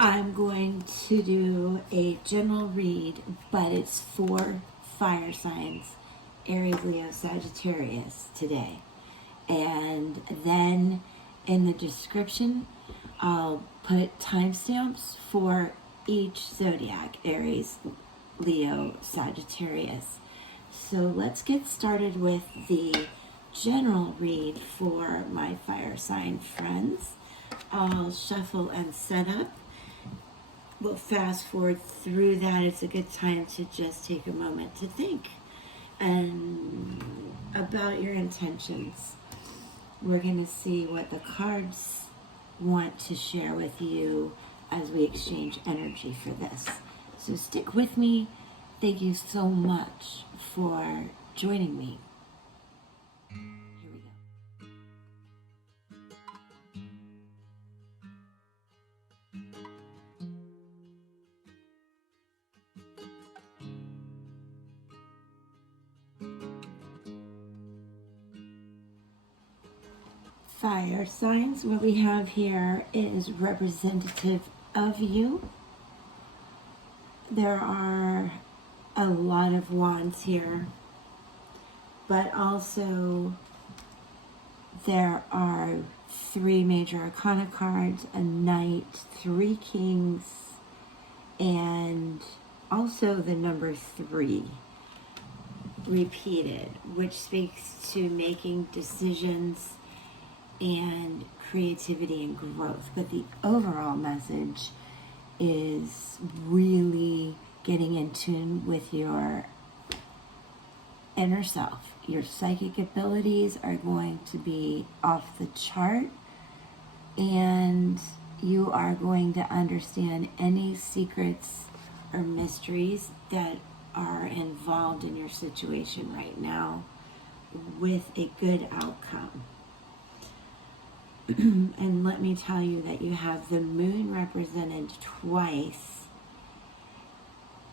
I'm going to do a general read, but it's for fire signs, Aries, Leo, Sagittarius today. And then in the description, I'll put timestamps for each zodiac, Aries, Leo, Sagittarius. So let's get started with the general read for my fire sign friends. I'll shuffle and set up. We'll fast forward through that. It's a good time to just take a moment to think and about your intentions. We're going to see what the cards want to share with you as we exchange energy for this. So stick with me. Thank you so much for joining me. Here we go. Fire signs, what we have here is representative of you. There are a lot of wands here, but also there are 3 major arcana cards, a knight, 3 kings, and also the number 3 repeated, which speaks to making decisions and creativity and growth. But the overall message is really getting in tune with your inner self. Your psychic abilities are going to be off the chart, and you are going to understand any secrets or mysteries that are involved in your situation right now with a good outcome. And let me tell you that you have the moon represented twice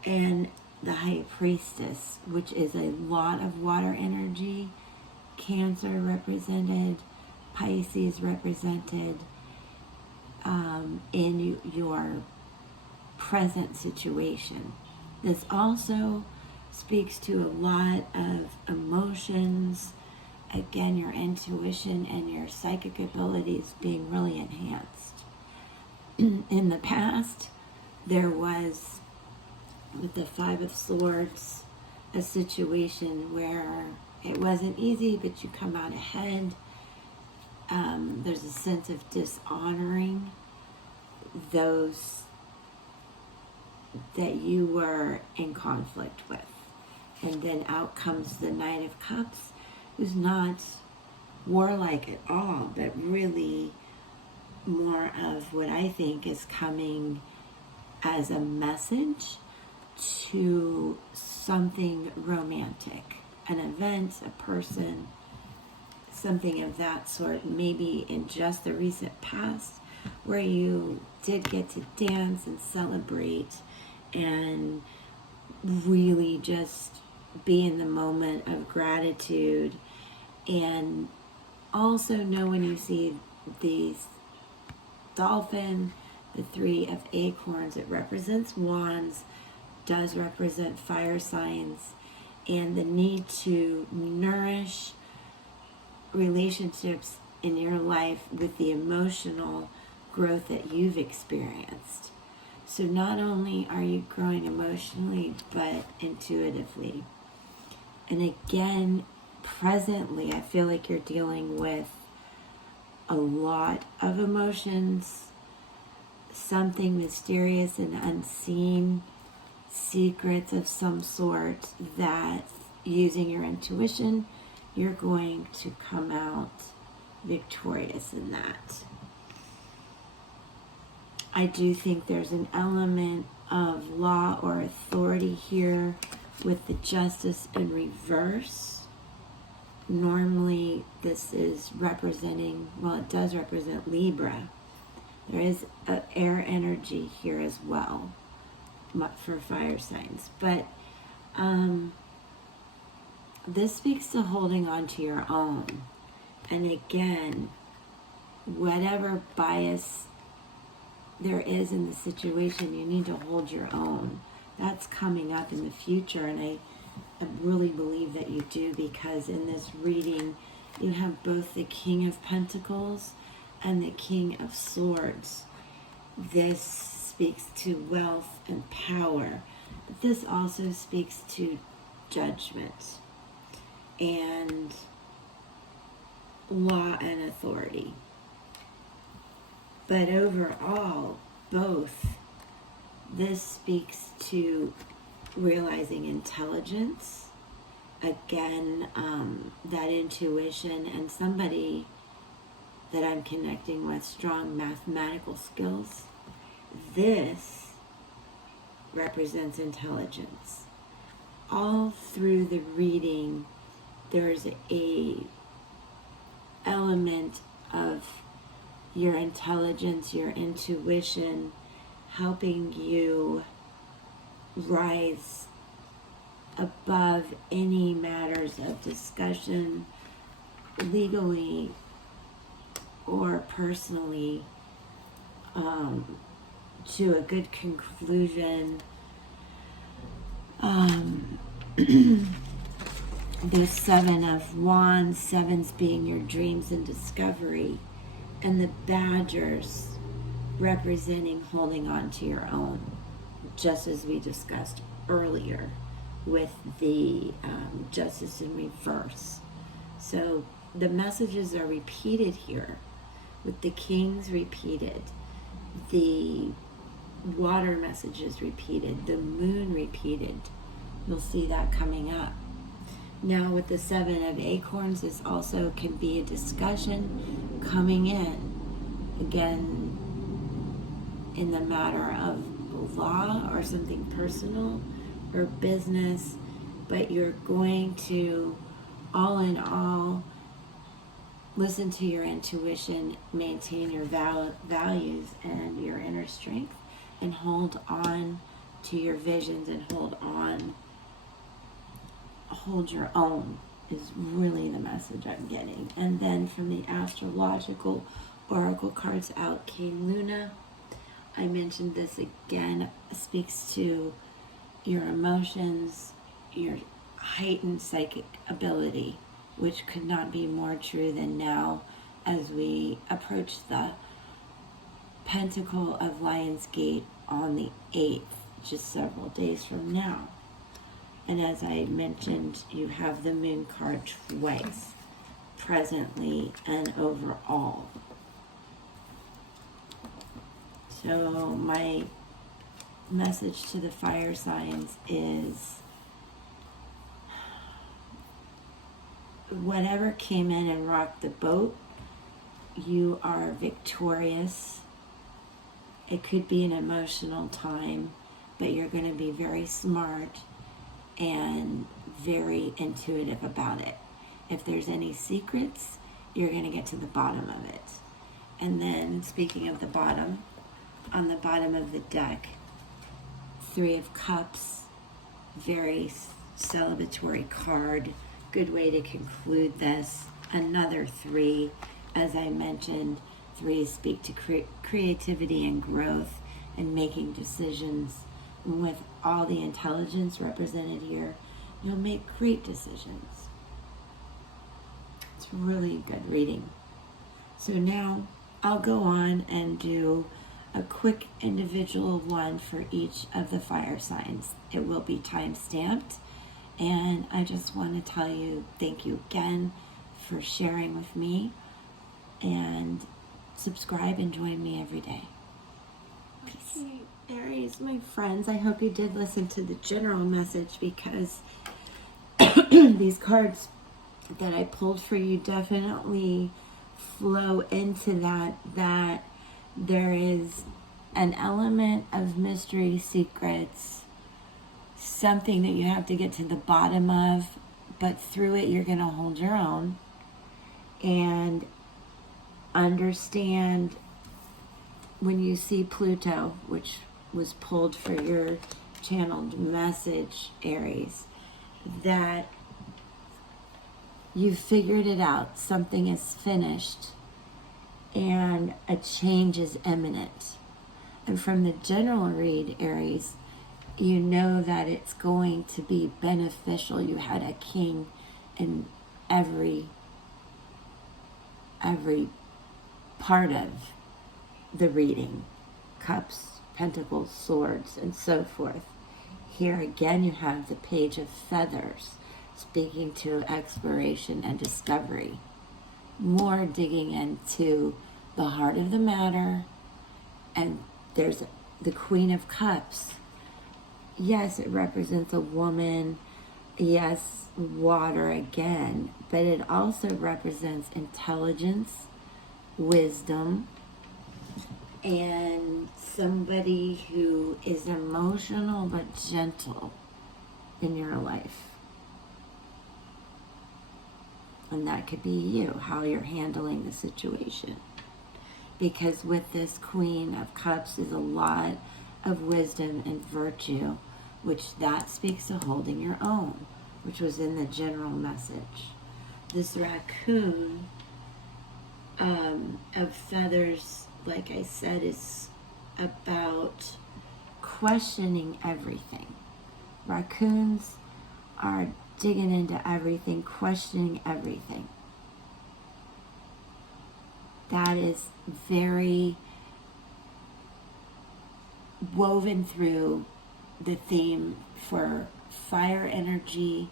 and the high priestess, which is a lot of water energy, Cancer represented, Pisces represented in your present situation. This also speaks to a lot of emotions. Again, your intuition and your psychic abilities being really enhanced. In the past, there was, with the 5 of Swords, a situation where it wasn't easy, but you come out ahead. There's a sense of dishonoring those that you were in conflict with. And then out comes the Knight of Cups, who's not warlike at all, but really more of what I think is coming as a message to something romantic, an event, a person, something of that sort, maybe in just the recent past, where you did get to dance and celebrate and really just be in the moment of gratitude. And also know when you see these dolphin, the 3 of acorns, it represents wands, does represent fire signs, and the need to nourish relationships in your life with the emotional growth that you've experienced. So not only are you growing emotionally, but intuitively. And again, presently, I feel like you're dealing with a lot of emotions, something mysterious and unseen, secrets of some sort that, using your intuition, you're going to come out victorious in that. I do think there's an element of law or authority here with the Justice in reverse. Normally this is representing, well, it does represent Libra. There is an air energy here as well for fire signs. But this speaks to holding on to your own. And again, whatever bias there is in the situation, you need to hold your own. That's coming up in the future, and I really believe that you do, because in this reading you have both the King of Pentacles and the King of Swords. This speaks to wealth and power, but this also speaks to judgment and law and authority. But overall, both, this speaks to realizing intelligence, again, that intuition, and somebody that I'm connecting with, strong mathematical skills. This represents intelligence. All through the reading, there's a element of your intelligence, your intuition, helping you rise above any matters of discussion, legally or personally, to a good conclusion. The Seven of Wands, sevens being your dreams and discovery, and the badgers representing holding on to your own, just as we discussed earlier with the Justice in reverse. So the messages are repeated here, with the Kings repeated, the water messages repeated, the moon repeated. You'll see that coming up. Now with the Seven of Acorns, this also can be a discussion coming in, again, in the matter of law or something personal or business, but you're going to, all in all, listen to your intuition, maintain your values and your inner strength, and hold on to your visions, and hold your own is really the message I'm getting. And then from the astrological oracle cards out came Luna. I mentioned this again, speaks to your emotions, your heightened psychic ability, which could not be more true than now as we approach the Pentacle of Lionsgate on the 8th, just several days from now. And as I mentioned, you have the moon card twice, presently and overall. So my message to the fire signs is, whatever came in and rocked the boat, you are victorious. It could be an emotional time, but you're going to be very smart and very intuitive about it. If there's any secrets, you're going to get to the bottom of it. And then, speaking of the bottom, on the bottom of the deck, Three of Cups, very celebratory card. Good way to conclude this. Another 3, as I mentioned, 3s speak to creativity and growth and making decisions. And with all the intelligence represented here, you'll make great decisions. It's really good reading. So now I'll go on and do a quick individual one for each of the fire signs. It will be time-stamped. And I just want to tell you, thank you again for sharing with me, and subscribe and join me every day. Peace. Okay, Aries, my friends, I hope you did listen to the general message, because these cards that I pulled for you definitely flow into that there is an element of mystery, secrets, something that you have to get to the bottom of, but through it you're going to hold your own and understand. When you see Pluto, which was pulled for your channeled message, Aries, that you figured it out, something is finished, and a change is imminent. And from the general read, Aries, you know that it's going to be beneficial. You had a king in every part of the reading. Cups, pentacles, swords, and so forth. Here again you have the page of feathers, speaking to exploration and discovery. More digging into the heart of the matter. And there's the Queen of Cups. Yes, it represents a woman. Yes, water again. But it also represents intelligence, wisdom, and somebody who is emotional but gentle in your life. And that could be you, how you're handling the situation. Because with this Queen of Cups is a lot of wisdom and virtue, which that speaks to holding your own, which was in the general message. This raccoon of feathers, like I said, is about questioning everything. Raccoons are digging into everything, questioning everything. That is very woven through the theme for fire energy,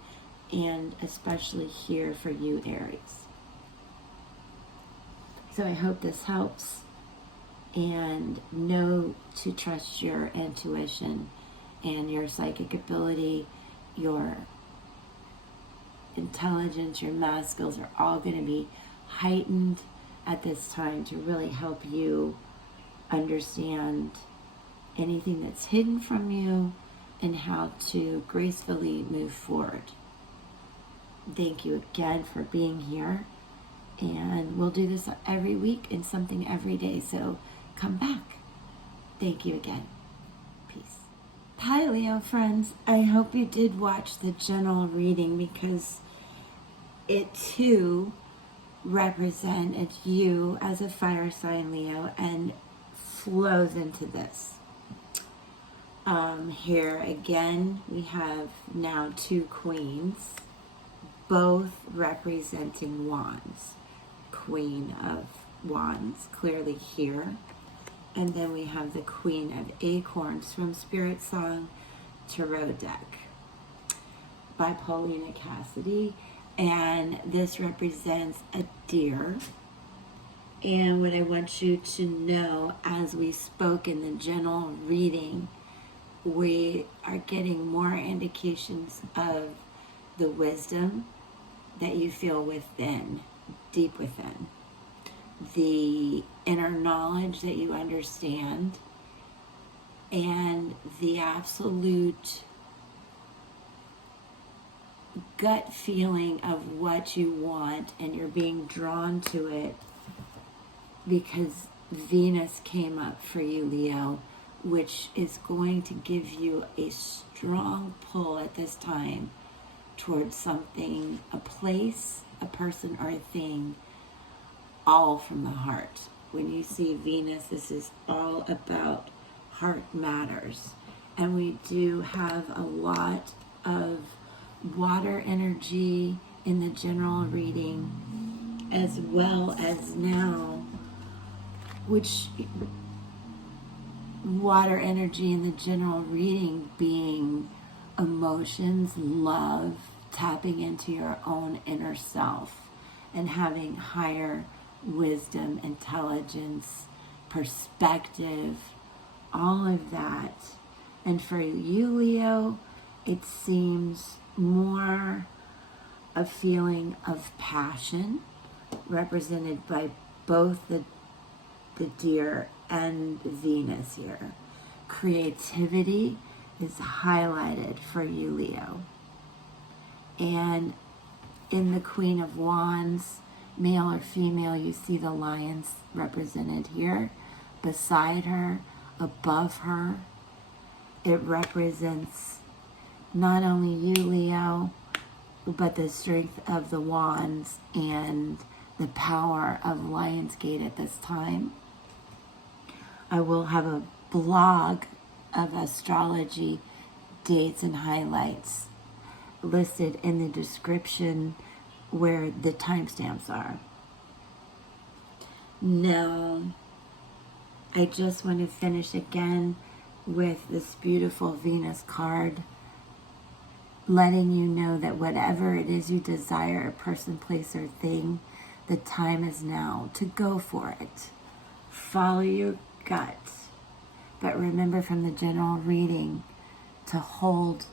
and especially here for you, Aries. So I hope this helps, and know to trust your intuition and your psychic ability. Your intelligence, your math skills are all going to be heightened at this time to really help you understand anything that's hidden from you and how to gracefully move forward. Thank you again for being here, and we'll do this every week and something every day, so come back. Thank you again. Peace. Hi, Leo friends. I hope you did watch the general reading, because it too represented you as a fire sign, Leo, and flows into this. Here again we have now two queens, both representing wands. Queen of Wands clearly here, and then we have the Queen of Acorns from Spirit Song Tarot deck by Paulina Cassidy, and this represents a deer. And what I want you to know, as we spoke in the general reading, we are getting more indications of the wisdom that you feel within, deep within, the inner knowledge that you understand, and the absolute gut feeling of what you want, and you're being drawn to it because Venus came up for you, Leo, which is going to give you a strong pull at this time towards something, a place, a person, or a thing, all from the heart. When you see Venus, this is all about heart matters. And we do have a lot of water energy in the general reading, as well as now, which water energy in the general reading being emotions, love, tapping into your own inner self, and having higher wisdom, intelligence, perspective, all of that. And for you, Leo, it seems more a feeling of passion, represented by both the deer and Venus here. Creativity is highlighted for you, Leo. And in the Queen of Wands, male or female, you see the lions represented here. Beside her, above her, it represents not only you, Leo, but the strength of the wands and the power of Lionsgate at this time. I will have a blog of astrology dates and highlights listed in the description where the timestamps are. Now, I just want to finish again with this beautiful Venus card, letting you know that whatever it is you desire, a person, place, or thing, the time is now to go for it. Follow your gut. But remember from the general reading to hold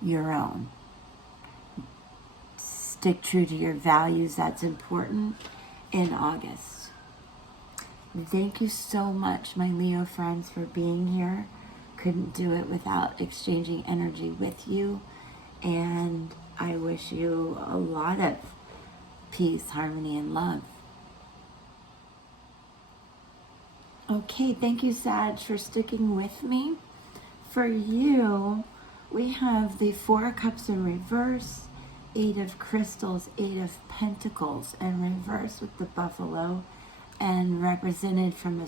your own. Stick true to your values. That's important in August. Thank you so much, my Leo friends, for being here. Couldn't do it without exchanging energy with you. And I wish you a lot of peace, harmony, and love. Okay, thank you, Sag, for sticking with me. For you, we have the Four of Cups in reverse, Eight of Crystals, Eight of Pentacles, and reverse with the buffalo, and represented from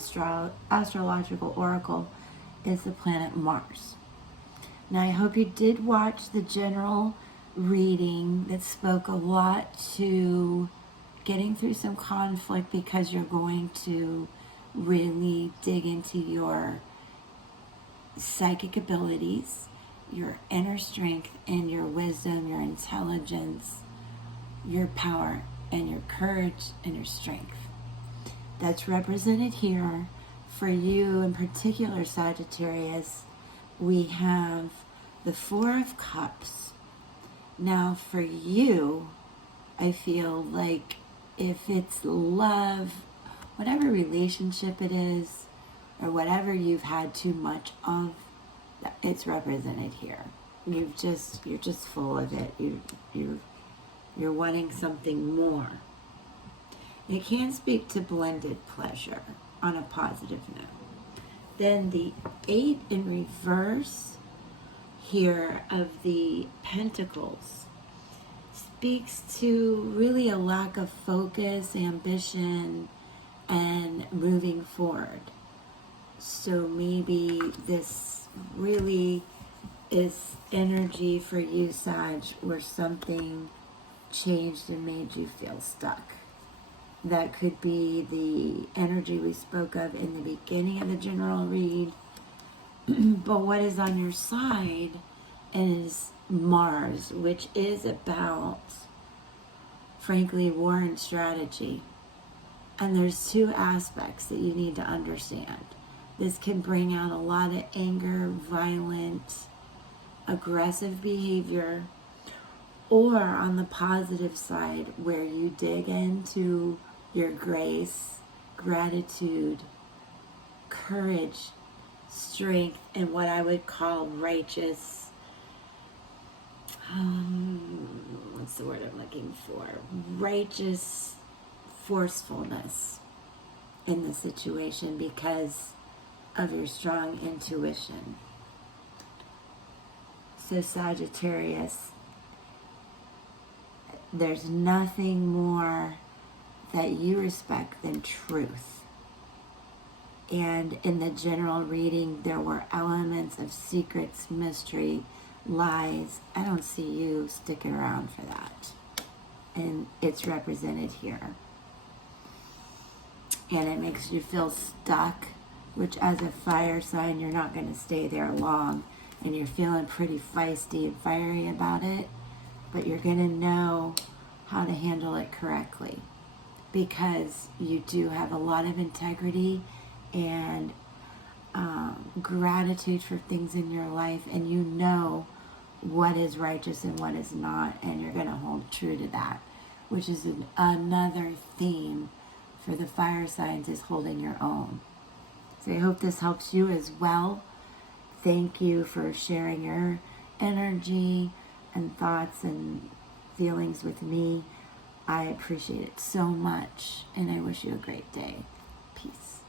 astrological oracle is the planet Mars. Now, I hope you did watch the general reading that spoke a lot to getting through some conflict, because you're going to really dig into your psychic abilities, your inner strength, and your wisdom, your intelligence, your power, and your courage, and your strength. That's represented here. For you in particular, Sagittarius, we have the Four of Cups. Now for you, I feel like if it's love, whatever relationship it is, or whatever you've had too much of, it's represented here. You're just full of it. You're wanting something more. It can speak to blended pleasure on a positive note. Then the Eight in reverse here of the Pentacles speaks to really a lack of focus, ambition, and moving forward. So maybe this really is energy for you, Sag, where something changed and made you feel stuck. That could be the energy we spoke of in the beginning of the general read. But what is on your side is Mars, which is about, frankly, war and strategy. And there's two aspects that you need to understand. This can bring out a lot of anger, violent, aggressive behavior, or on the positive side, where you dig into your grace, gratitude, courage, strength, and what I would call righteous, what's the word I'm looking for? Righteous forcefulness in the situation because of your strong intuition. So Sagittarius, there's nothing more that you respect than truth. And in the general reading, there were elements of secrets, mystery, lies. I don't see you sticking around for that. And it's represented here. And it makes you feel stuck, which as a fire sign, you're not going to stay there long. And you're feeling pretty feisty and fiery about it. But you're going to know how to handle it correctly, because you do have a lot of integrity and gratitude for things in your life, and you know what is righteous and what is not, and you're going to hold true to that, which is another theme for the fire signs, is holding your own. So I hope this helps you as well. Thank you for sharing your energy and thoughts and feelings with me. I appreciate it so much, and I wish you a great day. Peace.